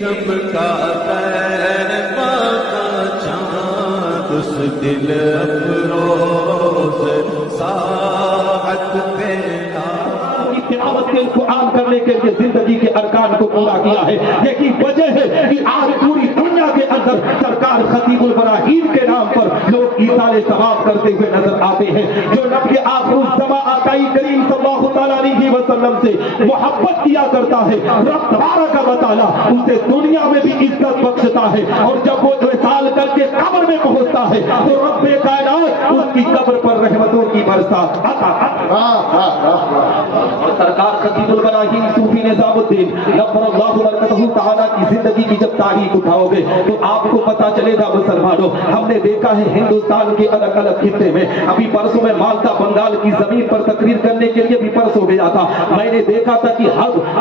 چمکا طیبہ کا چاند اس دل افروز ساعت پہ تلاوت کے قرآن کرنے کے لیے زندگی کے ارکان کو پورا کیا ہے. یہی وجہ ہے کہ آج پوری دنیا کے اندر سرکار خطیب البراہیم کے نام پر لوگ ایصال ثواب کرتے ہوئے نظر آتے ہیں. جو نبی آخر الزماں آقائی کریم صلی اللہ تعالیٰ علیہ وسلم سے محبت کیا کرتا ہے, رب تبارک و تعالیٰ اسے دنیا میں بھی عزت بخشتا ہے, اور جب وہ وصال کر کے قبر میں پہنچتا ہے تو رب کائنات اس کی قبر پر رحمتوں کی برسات عطا کرتا ہے. اور سرکار خطیب البراہیم صوفی نظام الدین نور اللہ برکتہ تعالیٰ کی زندگی کی جب تاریخ اٹھاؤ گے تو آپ کو پتا چلے گا مسلمانوں, ہم نے دیکھا ہے ہندوستان کے الگ الگ خطے میں, ابھی پرسوں میں مالٹا بنگال کی زمین پر تقریر کرنے کے لیے بھی پرسوں گیا تھا, میں نے دیکھا تھا کہ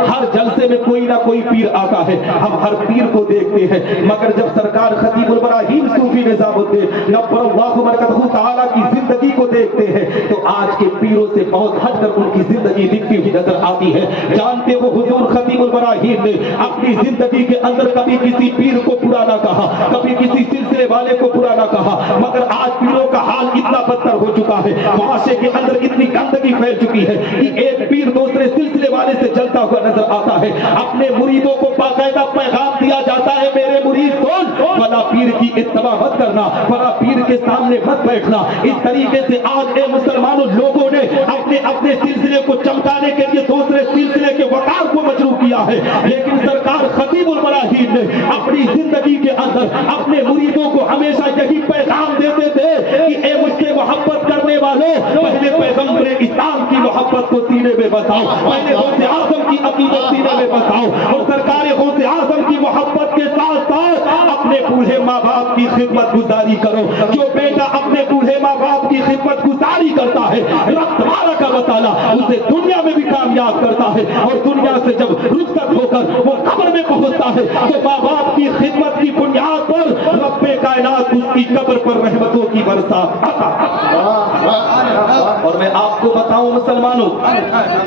ہر جلسے میں کوئی نہ کوئی پیر آتا ہے, ہم ہر پیر کو دیکھتے ہیں, مگر جب سرکار خطیب البراہیم صوفی نظام الدین نور اللہ برکتہ تعالیٰ کی زندگی کو دیکھتے ہیں تو آج کے پیروں سے بہت ہٹ کر ان کی زندگی دکھتی ہوئی نظر آتی ہے. جانتے وہ حضور خطیب البراہیم نے اپنی زندگی کے اندر کبھی کسی پیر کو برا نہ کہا, کبھی کسی سلسلے والے کو برا نہ کہا, مگر آج پیروں کا حال اتنا بدتر ہو چکا ہے, معاشرے کے اندر اتنی گندگی پھیل چکی ہے کہ ایک پیر دوسرے سلسلے والے سے جلتا ہوا نظر آتا ہے. اپنے مریدوں کو باقاعدہ پیغام دیا جاتا ہے, میرے مرید سن, فلاں پیر کی اتباع مت کرنا, فلاں پیر کے سامنے مت بیٹھنا. اس طریقے سے آج اے مسلمانوں لوگوں نے اپنے سلسلے کو چمکانے کے لیے دوسرے سلسلے کے وقار کو مجروح کیا ہے. لیکن سرکار خطیب البراہیم نے اپنی زندگی کے اندر اپنے مریدوں کو ہمیشہ یہی پیغام دیتے تھے کہ اے مجھ سے محبت کرنے والوں, پہلے پیغمبر اسلام کی محبت کو سینے میں بساؤ, پہلے غوث اعظم کی عقیدت سینے میں بساؤ, اور سرکار غوث اعظم کی محبت کے ساتھ ساتھ اپنے بوڑھے ماں باپ کی خدمت گزاری کرو. جو بیٹا اپنے بوڑھے ماں باپ کی خدمت گزاری کرتا ہے رب تبارک و تعالیٰ اسے دنیا میں بھی کامیاب کرتا ہے, اور دنیا سے جب رخصت ہو کر وہ قبر میں پہنچتا ہے تو ماں باپ کی خدمت کی بنیاد پر رب کائنات اس کی قبر پر رحمتوں کی برسات عطا کرتا ہے. اور میں آپ کو بتاؤں مسلمانوں,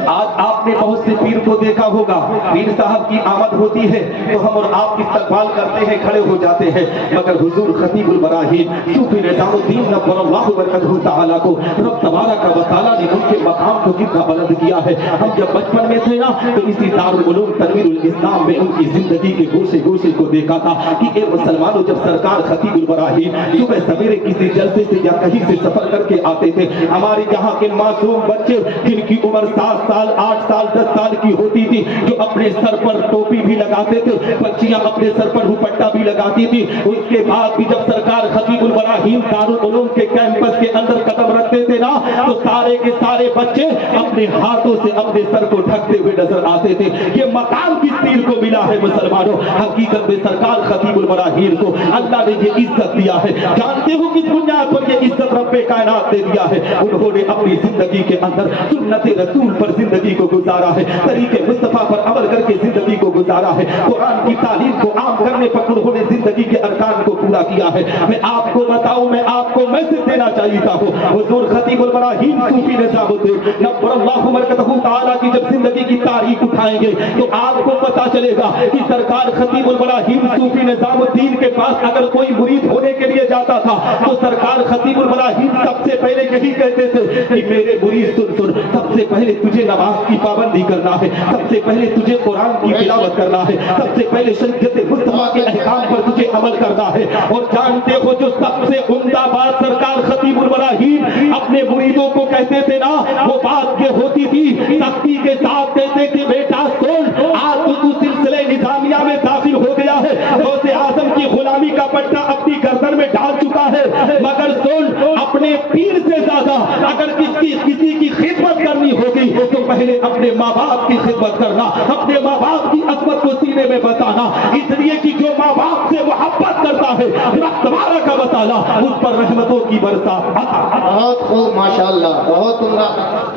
آج آپ نے بہت سے پیر کو دیکھا ہوگا, پیر صاحب کی آمد ہوتی ہے تو ہم اور آپ استقبال کرتے ہیں, کھڑے ہو جاتے ہیں, مگر حضور خطیب البراہیم صوفی نظام الدین نور اللہ برکتہ تعالیٰ کو رب تبارک و تعالیٰ نے ان کے مقام کو کتنا بلند کیا ہے. ہم جب بچپن میں تھے نا تو اسی دارالعلوم تنویر الاسلام میں ان کی زندگی کے گوشے گوشے کو دیکھا تھا کہ اے مسلمانوں, جب سرکار خطیب البراہیم صبح سویرے کسی جلسے سے یا کہیں سے سفر کر کے آتے تھے, ہمارے یہاں کے معصوم بچے جن کی عمر 7 سال 8 سال 10 سال کی ہوتی تھی, جو اپنے سر پر ٹوپی بھی لگاتے تھے, بچیاں اپنے سر پر دوپٹہ بھی لگاتی تھی, اس کے بعد بھی جب سرکار خطیب البراہیم دارالعلوم کے کیمپس کے اندر قدم رکھتے تھے نا تو سارے کے سارے بچے اپنے ہاتھوں سے اپنے سر کو ڈھکتے ہوئے نظر آتے تھے. یہ مقام کس پیر کو ملا ہے مسلمانوں؟ حقیقت میں سرکار خطیب البراہیم کو اللہ نے یہ عزت دیا ہے. جانتے ہو کس بنیاد پر یہ عزت رب کائنات نے دیا ہے؟ انہوں نے اپنی زندگی کے اندر سنت رسول پر زندگی کو گزارا ہے, طریقے مصطفیٰ پر عمل کر کے زندگی کو گزارا ہے, قرآن کی تعلیم کو عام کرنے پر انہوں نے زندگی کے ارکان کو پورا کیا ہے. میں آپ کو بتاؤں, میں آپ کو میسج دینا چاہیتا ہوں, حضور خطیب البراہیم صوفی نظام الدین نور اللہ برکتہ تعالیٰ کی جب زندگی کی تاریخ اٹھائیں گے تو آپ کو پتا چلے گا کہ سرکار خطیب البراہیم صوفی نظام الدین کے پاس اگر کوئی مرید ہونے کے لیے جاتا تھا تو سرکار خطیب البراہیم سب سے پہلے یہی کہتے تھے کہ میرے مرید سن, سب سے پہلے تجھے نماز کی پابندی کرنا ہے, سب سے پہلے تجھے قرآن کی تلاوت کرنا ہے, سب سے پہلے شریعت مصطفیٰ کے احکام پر تجھے عمل کرنا ہے. اور جانتے ہو جو سب سے عمدہ بات سرکار خطیب البراہیم اپنے مریدوں کو کہتے تھے نا, وہ بات یہ ہوتی تھی, سختی کے ساتھ کہتے کہ بیٹا سن, آج تو سلسلے نظامیہ میں داخل ہو گیا ہے, غوث اعظم کی غلامی کا پٹا اپنی گردن میں ڈال چکا ہے, مگر سن, اپنے پیر سے زیادہ اگر کسی کی خدمت کرنی ہوگی تو پہلے اپنے ماں باپ کی خدمت کرنا, اپنے ماں باپ کی عظمت کو سینے میں بسانا, اس لیے کہ جو ماں باپ سے محبت کرتا ہے رب تبارک و تعالیٰ اس پر رحمتوں کی برسات عطا. بہت خوب, ماشاءاللہ, بہت عمدہ.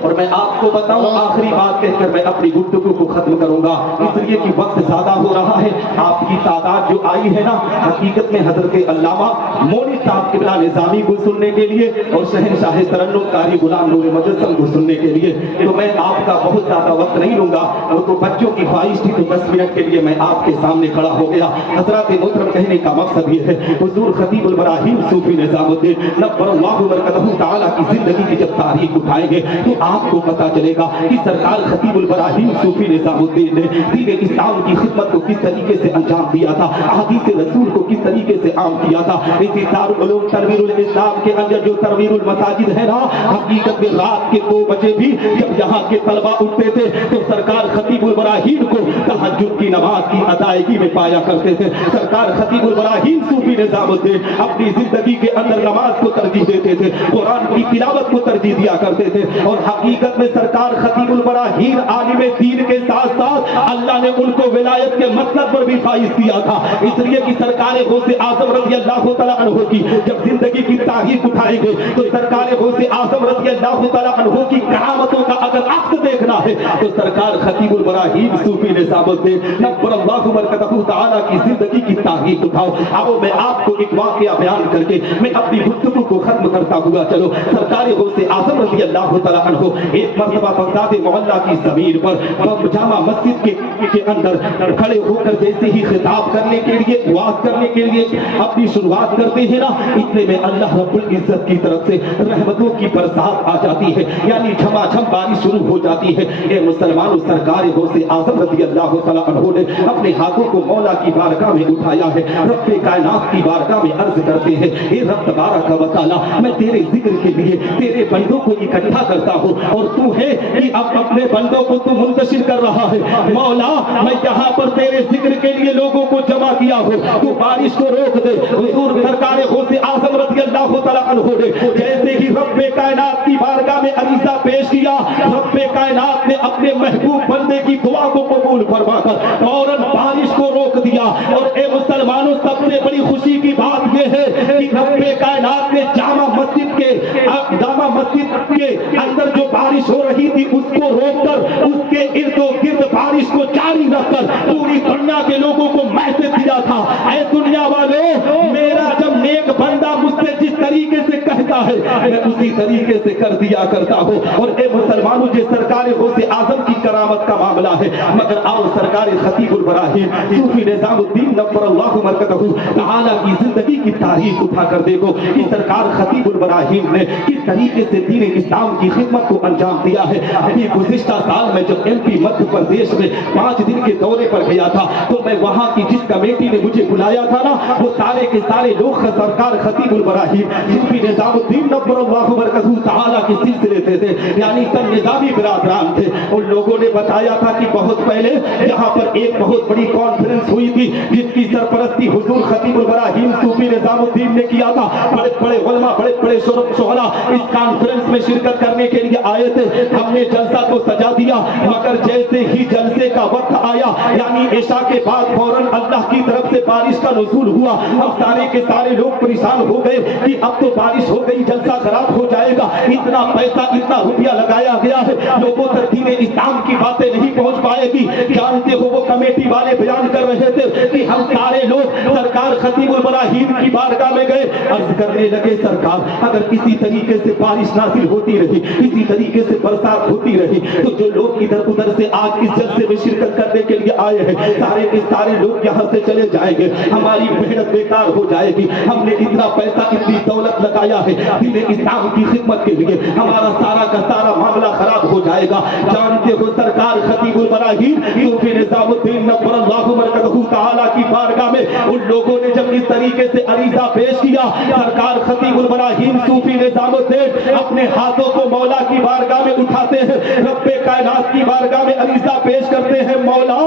اور میں آپ کو بتاؤں, آخری بات کہہ کر میں اپنی گفتگو کو ختم کروں گا, اس لیے کہ وقت زیادہ ہو رہا ہے. آپ کی تعداد جو آئی ہے نا, حقیقت میں حضرت علامہ مولوی صاحب قبلہ نظامی کو سننے کے لیے اور شہنشاہ ترنم قاری غلام نور مجسم کو سننے کے لیے, تو میں میں آپ کا بہت زیادہ وقت نہیں لوں گا، وہ تو بچوں کی خواہش تھی تو 10 منٹ کے لیے میں آپ کے سامنے کھڑا ہو گیا۔ حضرات محترم، کہنے کا مقصد یہ ہے، حضور خطیب البراہیم صوفی نظام الدین نور اللہ برکتہ تعالیٰ کی زندگی کی جب تاریخ اٹھائیں گے تو آپ کو پتا چلے گا کہ سرکار خطیب البراہیم صوفی نظام الدین نے دین اسلام کی خدمت کو کس طریقے سے انجام دیا تھا، احادیث رسول کو کس طریقے سے عام کیا تھا۔ اسی دارالعلوم تنویر الاسلام کے اندر جو تنویر المساجد ہے نا، حقیقت میں رات کے 2 بجے بھی جب یہاں کے طلبہ اٹھتے تھے تو سرکار خطیب البراہیم کو تہجد کی نماز کی ادائیگی میں پایا کرتے تھے۔ سرکار خطیب البراہیم صوفی نظام الدین اپنی زندگی کے اندر نماز کو ترجیح دیتے تھے، قرآن کی تلاوت کو ترجیح دیا کرتے تھے، اور حقیقت میں سرکار خطیب البراہیم عالم دین کے ساتھ ساتھ اللہ نے ان کو ولایت کے مطلب پر بھی فائز کیا تھا، اس لیے کہ سرکار غوث اعظم رضی اللہ تعالیٰ عنہ کی جب زندگی کی تاریخ اٹھائیں گے تو سرکار غوث اعظم رضی اللہ تعالیٰ عنہ کی کرامتوں کا اگر عکس دیکھنا ہے تو سرکار خطیب البراہیم صوفی نظام الدین نور اللہ برکتہ تعالیٰ کی زندگی کی تاریخ اٹھاؤ۔ اب میں آپ کو ایک واقعہ بیان کر کے میں اپنی گفتگو کو ختم کرتا ہوا چلو۔ سرکار غوث اعظم رضی اللہ تعالیٰ عنہ ایک مرتبہ بغداد معلیٰ کی زمین پر جامع مسجد کے اندر کھڑے ہو کر جیسے ہی خطاب کرنے کے لیے، وعظ کرنے کے لیے اپنی شروعات کرتے ہیں نا، اتنے میں اللہ رب العزت کی طرف سے رحمتوں کی برسات آ جاتی ہے، یعنی جھما جھم بارش شروع ہو جاتی ہے۔ اے مسلمانوں، سرکار غوث اعظم رضی اللہ تعالیٰ عنہ نے اپنے ہاتھوں کو مولا کی بارگاہ میں اٹھایا ہے، رب کائنات کی بارگاہ میں عرض کرتے ہیں، اے رب تبارک و تعالیٰ، میں تیرے ذکر کے لیے تیرے بندوں کو اکٹھا کرتا ہوں، اور تو ہے کہ اب اپنے بندوں کو تو منتشر کر رہا ہے۔ مولا، میں یہاں پر تیرے ذکر کے لیے لوگوں کو جمع کیا ہوں، تو بارش کو روک دے۔ حضور سرکار غوث اعظم رضی اللہ تعالیٰ عنہ نے جیسے ہی رب کائنات کی بارگاہ میں عریضہ پیش کیا، رب کائنات نے اپنے محبوب بندے کی دعا کو قبول فرما کر فوراً بارش کو روک دیا۔ اور اے مسلمانوں، سب سے بڑی خوشی کی بات یہ ہے کہ رب کائنات نے جامع مسجد کے اندر جو بارش ہو رہی تھی اس کو روک کر اس کے ارد و گرد بارش کو جاری رکھ کر پوری دنیا کے لوگوں کو میسج دیا تھا، اے دنیا والوں، میرا جب نیک بندہ مجھ سے جس طریقے سے کہتا ہے میں اسی طریقے سے کر دیا کرتا ہوں۔ اور اے مسلمانوں، یہ سرکار غوث اعظم کی کرامت کا معاملہ ہے، مگر آؤ سرکار خطیب البراہیم صوفی نظام الدین نور اللہ برکتہ تعالیٰ کی زندگی کی تاریخ اٹھا کر دیکھو کہ سرکار خطیب البراہیم نے کس طریقے سے دین اسلام کی خدمت کو انجام دیا ہے۔ ابھی گزشتہ سال میں جب MP مدھیہ پردیش میں 5 دن کے دورے پر گیا تھا تو میں وہاں کی جس کمیٹی نے مجھے بلایا تھا نا، وہ سارے کے سارے لوگ سرکار خطیب البراہیم صوفی نظام الدین نور اللہ برکتہ تعالیٰ کے سلسلے سے تھے، یعنی سب نظامی برادران تھے۔ ان لوگوں نے بتایا تھا کہ بہت پہلے یہاں پر ایک بہت بڑی کانفرنس ہوئی تھی جس کی سرپرستی حضور خطیب البراہیم صوفی نظام الدین نے کیا تھا۔ بڑے بڑے علماء، بڑے بڑے شعراء اس کانفرنس میں شرکت کرنے کے لیے آئے تھے۔ ہم نے جلسہ کو سجا دیا، مگر جیسے ہی جلسے کا وقت آیا، یعنی عشاء کے بعد فوراً اللہ کی طرف سے بارش کا نزول ہوا۔ اب سارے کے سارے لوگ پریشان ہو گئے کہ اب تو بارش ہو گئی، جلسہ خراب ہو جائے گا، اتنا پیسہ اتنا روپیہ لگایا گیا ہے، لوگوں تک دین اسلام کی باتیں نہیں پہنچ پائے گی۔ جانتے ہو وہ کمیٹی والے بیان کر رہے تھے کہ ہم سارے لوگ سرکار خطیب البراہیم کی بارگاہ میں گئے، عرض کرنے لگے، سرکار اگر کسی طریقے سے بارش نازل ہوتی رہی، کسی طریقے سے برسات ہوتی رہی تو جو لوگ ادھر ادھر سے آج اس جلسے میں شرکت کرنے کے لیے آئے ہیں سارے کے سارے لوگ یہاں سے چلے جائیں گے، ہماری محنت بیکار ہو جائے گی۔ ہم نے اتنا پیسہ اتنی دولت لگایا ہے دین اسلام کی خدمت کے لیے، ہمارا سارا کا سارا معاملہ خراب ہو جائے گا۔ جانتے ہو سرکار خطیب البراہیم صوفی نظام الدین نور اللہ برکتہ تعالیٰ کی بارگاہ میں ان لوگوں نے جب اس طریقے سے عریضہ پیش کیا، سرکار خطیب البراہیم صوفی نظام الدین اپنے ہاتھوں کو مولا کی بارگاہ میں اٹھاتے ہیں، رب کائنات کی بارگاہ میں عریضہ پیش کرتے ہیں، مولا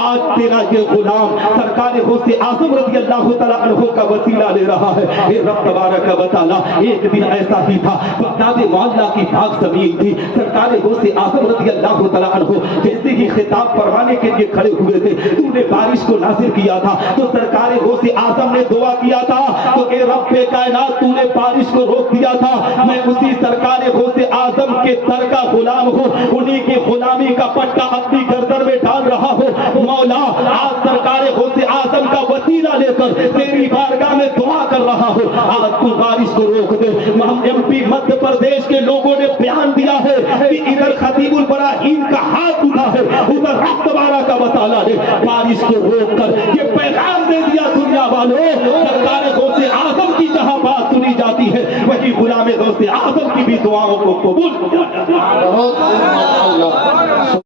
آج تیرا یہ غلام سرکار غوث اعظم رضی اللہ تعالیٰ عنہ کا وسیلہ لے رہا ہے۔ اے رب تبارک و تعالیٰ، ایک دن ایسا ہی تھا، بغداد معلیٰ کی پاک زمین تھی، سرکار غوث اعظم رضی اللہ تعالیٰ عنہ جیسے ہی خطاب فرمانے کے لیے کھڑے ہوئے تھے، تو نے بارش کو نازل کیا تھا، تو سرکار غوث اعظم نے دعا کیا تھا تو اے رب کائنات تو نے بارش کو روک دیا تھا، میں اسی سرکار غوث اعظم کے در کا غلام ہوں، انہی کی غلامی کا پٹا اپنی گردن میں ڈال رہا ہوں۔ مولا آج سرکار غوث اعظم کا وسیلہ لے کر تیری بارگاہ میں دعا کر رہا ہوں، آج تو بارش کو روک دے۔ ہم ایم پی مدھیہ پردیش کے لوگوں نے بیان دیا ہے کہ ادھر خطیب البراہیم کا ہاتھ اٹھا ہے، ادھر رب تبارک کا مطالعہ نے بارش کو روک کر یہ پیغام دے دیا دنیا والوں، سرکار غوث اعظم کی جہاں بات سنی جاتی ہے وہی غلام غوث اعظم کی بھی دعاؤں کو قبول کیا جاتا ہے۔ بہت ماشاء اللہ۔